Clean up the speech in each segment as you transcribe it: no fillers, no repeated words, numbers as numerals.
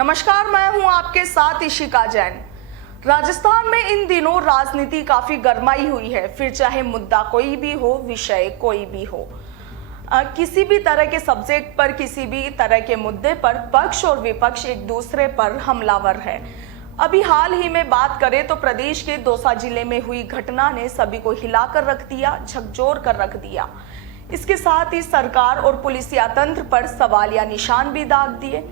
नमस्कार, मैं हूं आपके साथ इशिका जैन। राजस्थान में इन दिनों राजनीति काफी गरमाई हुई है, फिर चाहे मुद्दा कोई भी हो, विषय कोई भी हो। किसी भी तरह के सब्जेक्ट पर, किसी भी तरह के मुद्दे पर पक्ष और विपक्ष एक दूसरे पर हमलावर है। अभी हाल ही में बात करें तो प्रदेश के दौसा जिले में हुई घटना ने सभी को हिलाकर रख दिया, झकझोर कर रख दिया। इसके साथ ही सरकार और पुलिसिया तंत्र पर सवालिया निशान भी दाग दिए।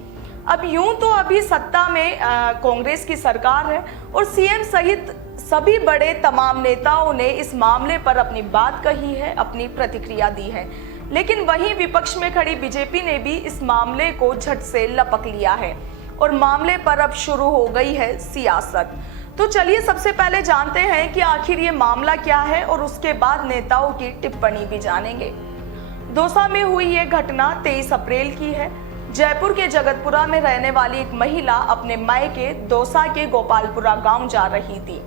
अब यूं तो अभी सत्ता में कांग्रेस की सरकार है और सीएम सहित सभी बड़े तमाम नेताओं ने इस मामले पर अपनी बात कही है, अपनी प्रतिक्रिया दी है। लेकिन वहीं विपक्ष में खड़ी बीजेपी ने भी इस मामले को झट से लपक लिया है और मामले पर अब शुरू हो गई है सियासत। तो चलिए सबसे पहले जानते हैं कि आखिर ये मामला क्या है और उसके बाद नेताओं की टिप्पणी भी जानेंगे। दौसा में हुई ये घटना 23 अप्रैल की है। जयपुर के जगतपुरा में रहने वाली एक महिला अपने मायके दौसा के गोपालपुरा गांव जा रही थी,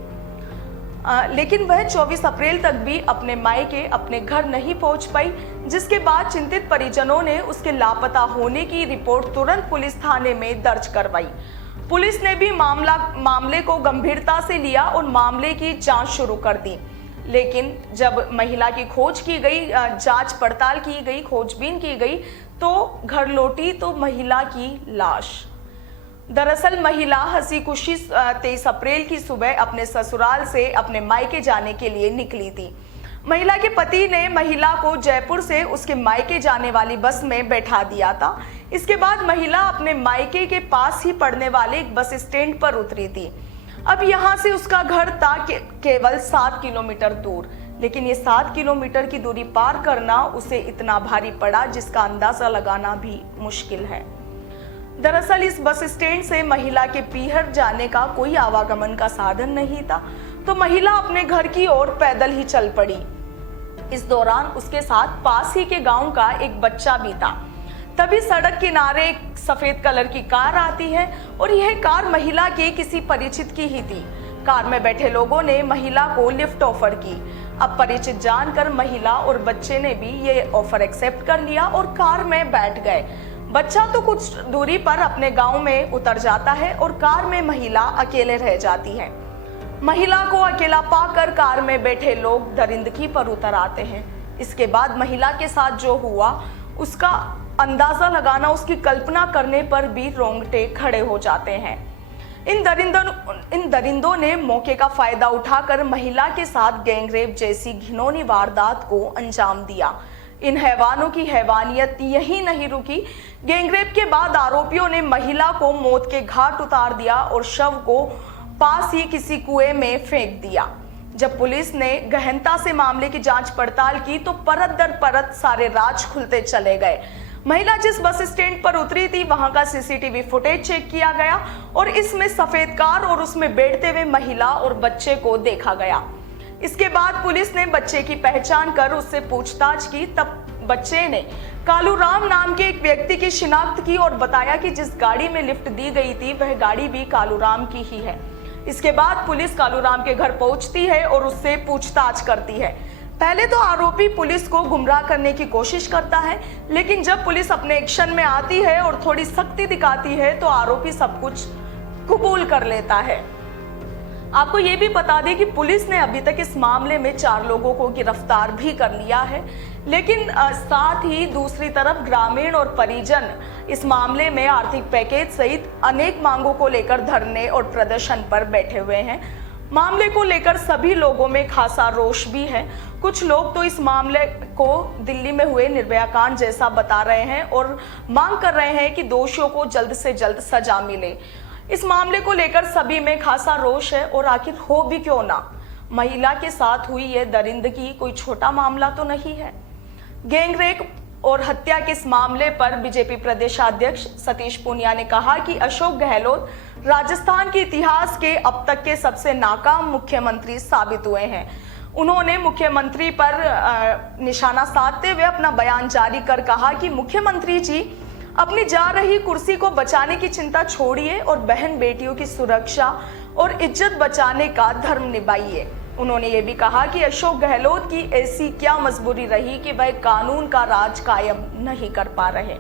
लेकिन वह 24 अप्रैल तक भी अपने मायके अपने घर नहीं पहुंच पाई, जिसके बाद चिंतित परिजनों ने उसके लापता होने की रिपोर्ट तुरंत पुलिस थाने में दर्ज करवाई। पुलिस ने भी मामले को गंभीरता से लिया और मामले की जांच शुरू कर दी। लेकिन जब महिला की खोज की गई, जांच पड़ताल की गई, खोजबीन की गई, तो घर लौटी तो महिला की लाश। दरअसल महिला हंसी खुशी 23 अप्रैल की सुबह अपने ससुराल से अपने मायके जाने के लिए निकली थी। महिला के पति ने महिला को जयपुर से उसके मायके जाने वाली बस में बैठा दिया था। इसके बाद महिला अपने मायके के पास ही पड़ने वाले एक बस स्टैंड पर उतरी थी। अब यहाँ से उसका घर था केवल 7 किलोमीटर दूर, लेकिन ये 7 किलोमीटर की दूरी पार करना उसे इतना भारी पड़ा जिसका अंदाजा लगाना भी मुश्किल है। दरअसल इस बस स्टैंड से महिला के पीहर जाने का कोई आवागमन का साधन नहीं था, तो महिला अपने घर की ओर पैदल ही चल पड़ी। इस दौरान उसके साथ पास ही के गांव का एक बच्चा भी था। तभी सड़क किनारे एक सफेद कलर की कार आती है और यह कार महिला के किसी परिचित की ही थी। कार में बैठे लोगों ने महिला को लिफ्ट ऑफर की। अब परिचित जानकर महिला और बच्चे ने भी ये ऑफर एक्सेप्ट कर लिया और कार में बैठ गए। बच्चा तो कुछ दूरी पर अपने गांव में उतर जाता है और कार में महिला अकेले रह जाती है। महिला को अकेला पाकर कार में बैठे लोग दरिंदगी पर उतर आते हैं। इसके बाद महिला के साथ जो हुआ उसका अंदाजा लगाना, उसकी कल्पना करने पर भी रोंगटे खड़े हो जाते हैं। इन दरिंदों ने मौके का फायदा उठाकर महिला के साथ गैंगरेप जैसी घिनौनी वारदात को अंजाम दिया। इन हैवानों की हैवानियत यही नहीं रुकी। गैंगरेप के बाद आरोपियों ने महिला को मौत के घाट उतार दिया और शव को पास ही किसी कुएं में फेंक दिया। जब पुलिस ने गहनता से मामले की जांच पड़ताल की तो परत दर परत सारे राज खुलते चले गए। महिला जिस बस स्टैंड पर उतरी थी वहां का सीसीटीवी फुटेज चेक किया गया और इसमें सफेद कार और उसमें बैठते हुए महिला और बच्चे को देखा गया। इसके बाद पुलिस ने बच्चे की पहचान कर उससे पूछताछ की। तब बच्चे ने कालूराम नाम के एक व्यक्ति की शिनाख्त की और बताया कि जिस गाड़ी में लिफ्ट दी गई थी वह गाड़ी भी कालूराम की ही है। इसके बाद पुलिस कालूराम के घर पहुंचती है और उससे पूछताछ करती है। पहले तो आरोपी पुलिस को गुमराह करने की कोशिश करता है, लेकिन जब पुलिस अपने एक्शन में आती है और थोड़ी सख्ती दिखाती है तो आरोपी सब कुछ कबूल कर लेता है। आपको ये भी बता दें कि पुलिस ने अभी तक इस मामले में 4 लोगों को गिरफ्तार भी कर लिया है, लेकिन साथ ही दूसरी तरफ ग्रामीण और परिजन इस मामले में आर्थिक पैकेज सहित अनेक मांगों को लेकर धरने और प्रदर्शन पर बैठे हुए हैं। मामले को लेकर सभी लोगों में खासा रोष भी है। कुछ लोग तो इस मामले को दिल्ली में हुए निर्भया कांड जैसा बता रहे हैं और मांग कर रहे हैं कि दोषियों को जल्द से जल्द सजा मिले। इस मामले को लेकर सभी में खासा रोष है और आखिर हो भी क्यों ना, महिला के साथ हुई यह दरिंदगी कोई छोटा मामला तो नहीं है। गैंगरेप और हत्या के इस मामले पर बीजेपी प्रदेशाध्यक्ष सतीश पूनिया ने कहा कि अशोक गहलोत राजस्थान के इतिहास के अब तक के सबसे नाकाम मुख्यमंत्री साबित हुए हैं। उन्होंने मुख्यमंत्री पर निशाना साधते हुए अपना बयान जारी कर कहा कि मुख्यमंत्री जी अपनी जा रही कुर्सी को बचाने की चिंता छोड़िए और बहन बेटियों की सुरक्षा और इज्जत बचाने का धर्म निभाइए। उन्होंने ये भी कहा कि अशोक गहलोत की ऐसी क्या मजबूरी रही कि वह कानून का राज कायम नहीं कर पा रहे।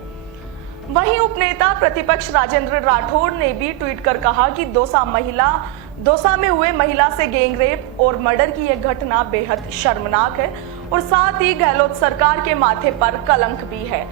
वहीं उपनेता प्रतिपक्ष राजेंद्र राठौड़ ने भी ट्वीट कर कहा कि दौसा में हुए महिला से गैंगरेप और मर्डर की यह घटना बेहद शर्मनाक है और साथ ही गहलोत सरकार के माथे पर कलंक भी है।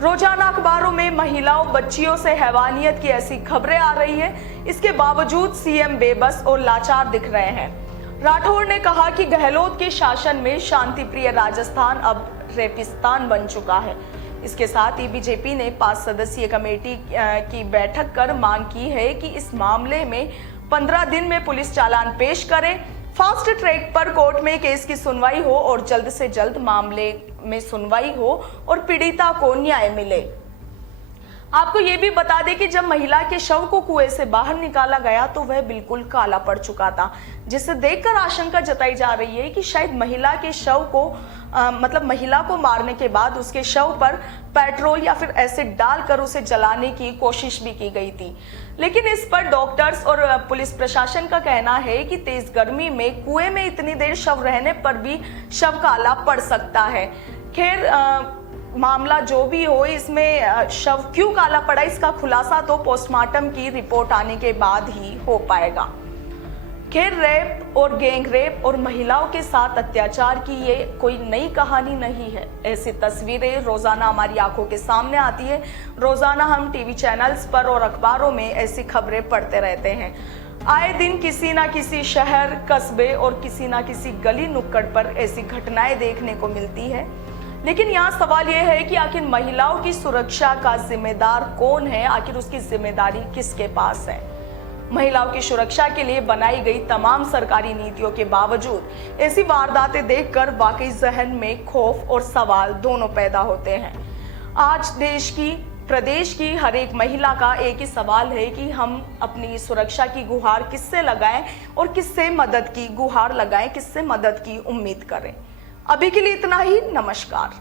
रोजाना अखबारों में महिलाओं बच्चियों से हैवानियत की ऐसी खबरें आ रही है, इसके बावजूद सीएम बेबस और लाचार दिख रहे हैं। राठौड़ ने कहा कि गहलोत के शासन में शांति प्रिय राजस्थान अब रेपिस्तान बन चुका है। इसके साथ ही बीजेपी ने 5 सदस्यीय कमेटी की बैठक कर मांग की है कि इस मामले में 15 दिन में पुलिस चालान पेश करे, फास्ट ट्रैक पर कोर्ट में केस की सुनवाई हो और जल्द से जल्द मामले में सुनवाई हो और पीड़िता को न्याय मिले। आपको ये भी बता दें कि जब महिला के शव को कुएं से बाहर निकाला गया तो वह बिल्कुल काला पड़ चुका था, जिसे देखकर आशंका जताई जा रही है कि शायद महिला के शव को महिला को मारने के बाद उसके शव पर पेट्रोल या फिर एसिड डालकर उसे जलाने की कोशिश भी की गई थी। लेकिन इस पर डॉक्टर्स और पुलिस प्रशासन का कहना है कि तेज गर्मी में कुएं में इतनी देर शव रहने पर भी शव काला पड़ सकता है। खैर मामला जो भी हो, इसमें शव क्यों काला पड़ा इसका खुलासा तो पोस्टमार्टम की रिपोर्ट आने के बाद ही हो पाएगा। खैर रेप और गैंग रेप और महिलाओं के साथ अत्याचार की ये कोई नई कहानी नहीं है। ऐसी तस्वीरें रोजाना हमारी आंखों के सामने आती है। रोजाना हम टीवी चैनल्स पर और अखबारों में ऐसी खबरें पढ़ते रहते हैं। आए दिन किसी ना किसी शहर, कस्बे और किसी ना किसी गली नुक्कड़ पर ऐसी घटनाएं देखने को मिलती है। लेकिन यहाँ सवाल यह है कि आखिर महिलाओं की सुरक्षा का जिम्मेदार कौन है, आखिर उसकी जिम्मेदारी किसके पास है। महिलाओं की सुरक्षा के लिए बनाई गई तमाम सरकारी नीतियों के बावजूद ऐसी वारदातें देखकर वाकई जहन में खौफ और सवाल दोनों पैदा होते हैं। आज प्रदेश की हर एक महिला का एक ही सवाल है कि हम अपनी सुरक्षा की गुहार किससे लगाएं और किससे मदद की गुहार लगाएं, किससे मदद की उम्मीद करें। अभी के लिए इतना ही। नमस्कार।